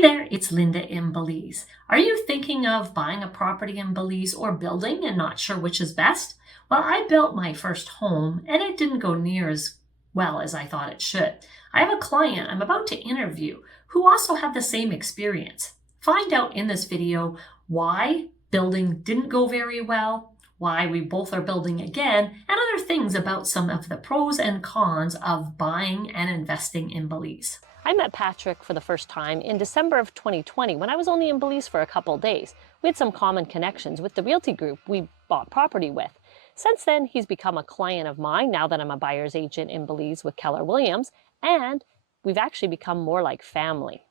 Hey there, it's Linda in Belize. Are you thinking of buying a property in Belize or building and not sure which is best? Well, I built my first home and it didn't go near as well as I thought it should. I have a client I'm about to interview who also had the same experience. Find out in this video why building didn't go very well, why we both are building again, and other things about some of the pros and cons of buying and investing in Belize. I met Patrick for the first time in December of 2020 when I was only in Belize for a couple of days. We had some common connections with the realty group we bought property with. Since then, he's become a client of mine now that I'm a buyer's agent in Belize with Keller Williams, and we've actually become more like family.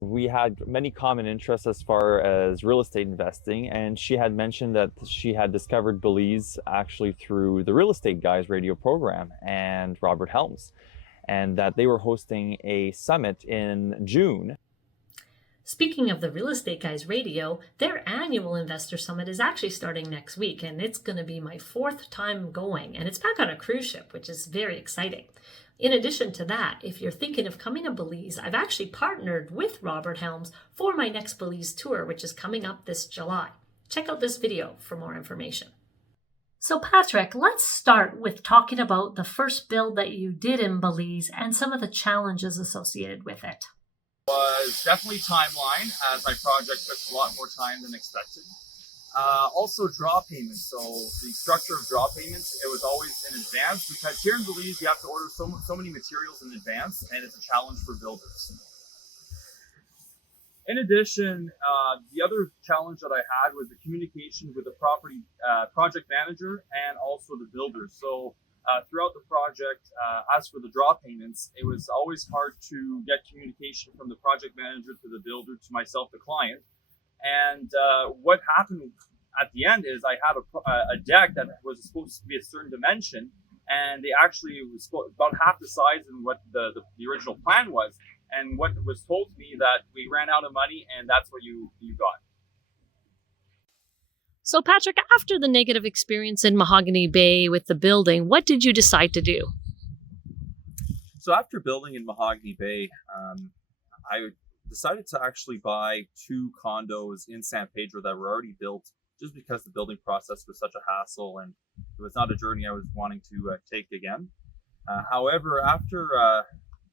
We had many common interests as far as real estate investing, and she had mentioned that she had discovered Belize actually through the Real Estate Guys radio program and Robert Helms, and that they were hosting a summit in June. Speaking of the Real Estate Guys Radio, their annual investor summit is actually starting next week, and it's going to be my fourth time going, and it's back on a cruise ship, which is very exciting. In addition to that, if you're thinking of coming to Belize, I've actually partnered with Robert Helms for my next Belize tour, which is coming up this July. Check out this video for more information. So Patrick, let's start with talking about the first build that you did in Belize and some of the challenges associated with it. Was definitely timeline, as my project took a lot more time than expected. Also draw payments. So the structure of draw payments, it was always in advance, because here in Belize you have to order so many materials in advance, and it's a challenge for builders. In addition, the other challenge that I had was the communication with the property project manager and also the builder. So throughout the project, as for the draw payments, it was always hard to get communication from the project manager to the builder to myself, the client. And what happened at the end is I had a deck that was supposed to be a certain dimension, and they actually was about half the size than what the original plan was. And what was told to me that we ran out of money, and that's what you got. So Patrick, after the negative experience in Mahogany Bay with the building, what did you decide to do? So after building in Mahogany Bay, I decided to actually buy 2 condos in San Pedro that were already built, just because the building process was such a hassle and it was not a journey I was wanting to take again. However, after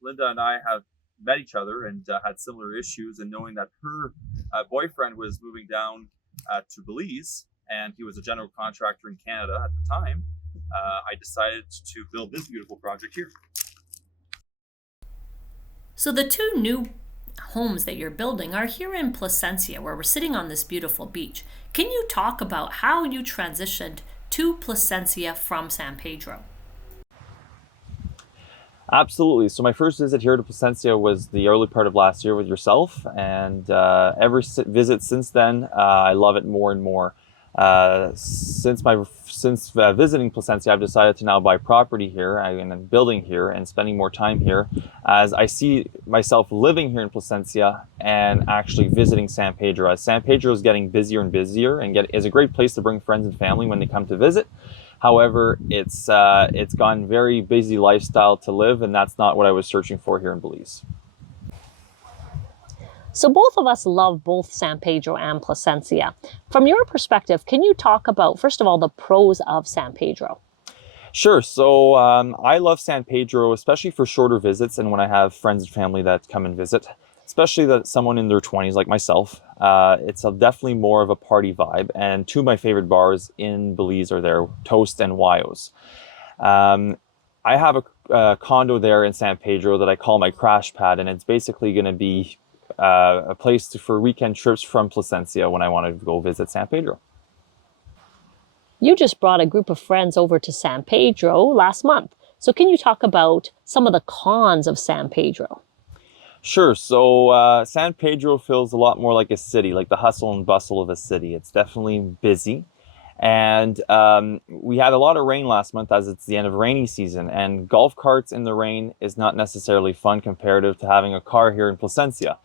Linda and I have met each other and had similar issues, and knowing that her boyfriend was moving down to Belize, and he was a general contractor in Canada at the time, I decided to build this beautiful project here. So the 2 new homes that you're building are here in Placencia, where we're sitting on this beautiful beach. Can you talk about how you transitioned to Placencia from San Pedro? Absolutely. So my first visit here to Placencia was the early part of last year with yourself, and every visit since then, I love it more and more. Since visiting Placencia, I've decided to now buy property here and building here and spending more time here, as I see myself living here in Placencia and actually visiting San Pedro. As San Pedro is getting busier and busier, and is a great place to bring friends and family when they come to visit. However, it's gone very busy lifestyle to live, and that's not what I was searching for here in Belize. So both of us love both San Pedro and Placencia. From your perspective, can you talk about, first of all, the pros of San Pedro? Sure. So I love San Pedro, especially for shorter visits and when I have friends and family that come and visit, especially someone in their 20s like myself. It's definitely more of a party vibe, and 2 of my favorite bars in Belize are there, Toast and Wyo's. I have a condo there in San Pedro that I call my crash pad, and it's basically going to be a place for weekend trips from Placencia when I want to go visit San Pedro. You just brought a group of friends over to San Pedro last month. So can you talk about some of the cons of San Pedro? Sure. So San Pedro feels a lot more like a city, like the hustle and bustle of a city. It's definitely busy. And we had a lot of rain last month, as it's the end of rainy season. And golf carts in the rain is not necessarily fun comparative to having a car here in Placencia.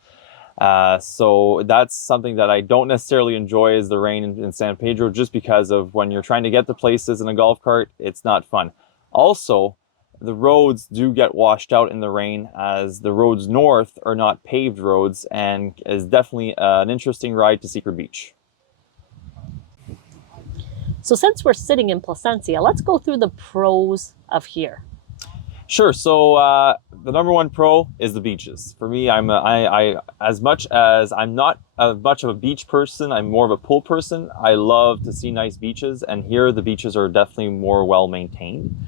So that's something that I don't necessarily enjoy, is the rain in San Pedro, just because of when you're trying to get to places in a golf cart, it's not fun. Also, the roads do get washed out in the rain, as the roads north are not paved roads, and is definitely an interesting ride to Secret Beach. So since we're sitting in Placencia, let's go through the pros of here. Sure. So the number one pro is the beaches. For me, I as much as I'm not much of a beach person, I'm more of a pool person. I love to see nice beaches, and here the beaches are definitely more well maintained.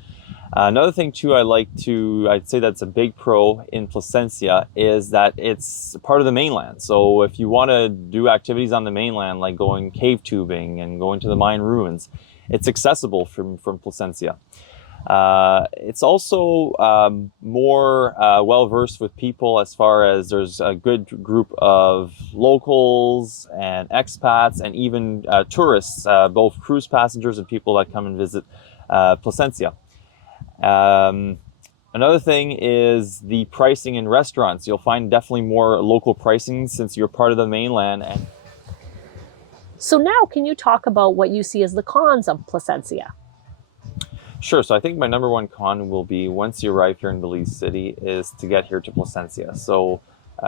Another thing too, I'd say that's a big pro in Placencia is that it's part of the mainland. So if you want to do activities on the mainland, like going cave tubing and going to the Mayan ruins, it's accessible from Placencia. It's also more well-versed with people, as far as there's a good group of locals and expats and even tourists, both cruise passengers and people that come and visit Placencia. Another thing is the pricing in restaurants. You'll find definitely more local pricing since you're part of the mainland. So now can you talk about what you see as the cons of Placencia? Sure. So I think my number one con will be, once you arrive here in Belize City, is to get here to Placencia. So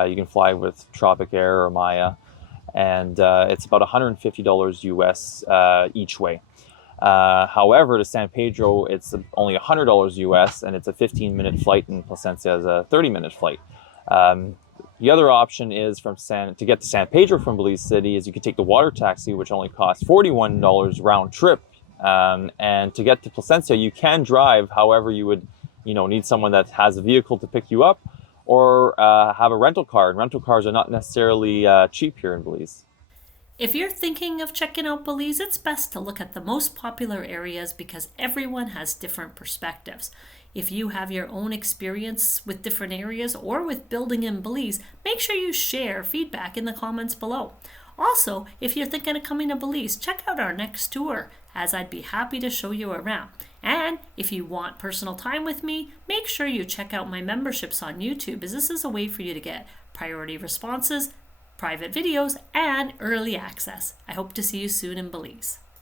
you can fly with Tropic Air or Maya, and it's about $150 US each way. However, to San Pedro, it's only $100 US, and it's a 15-minute flight, and Placencia is a 30-minute flight. The other option is to get to San Pedro from Belize City is you can take the water taxi, which only costs $41 round trip. And to get to Placencia, you can drive. However, you would, need someone that has a vehicle to pick you up, or have a rental car. And rental cars are not necessarily cheap here in Belize. If you're thinking of checking out Belize, it's best to look at the most popular areas because everyone has different perspectives. If you have your own experience with different areas or with building in Belize, make sure you share feedback in the comments below. Also, if you're thinking of coming to Belize, check out our next tour, as I'd be happy to show you around. And if you want personal time with me, make sure you check out my memberships on YouTube, as this is a way for you to get priority responses, private videos, and early access. I hope to see you soon in Belize.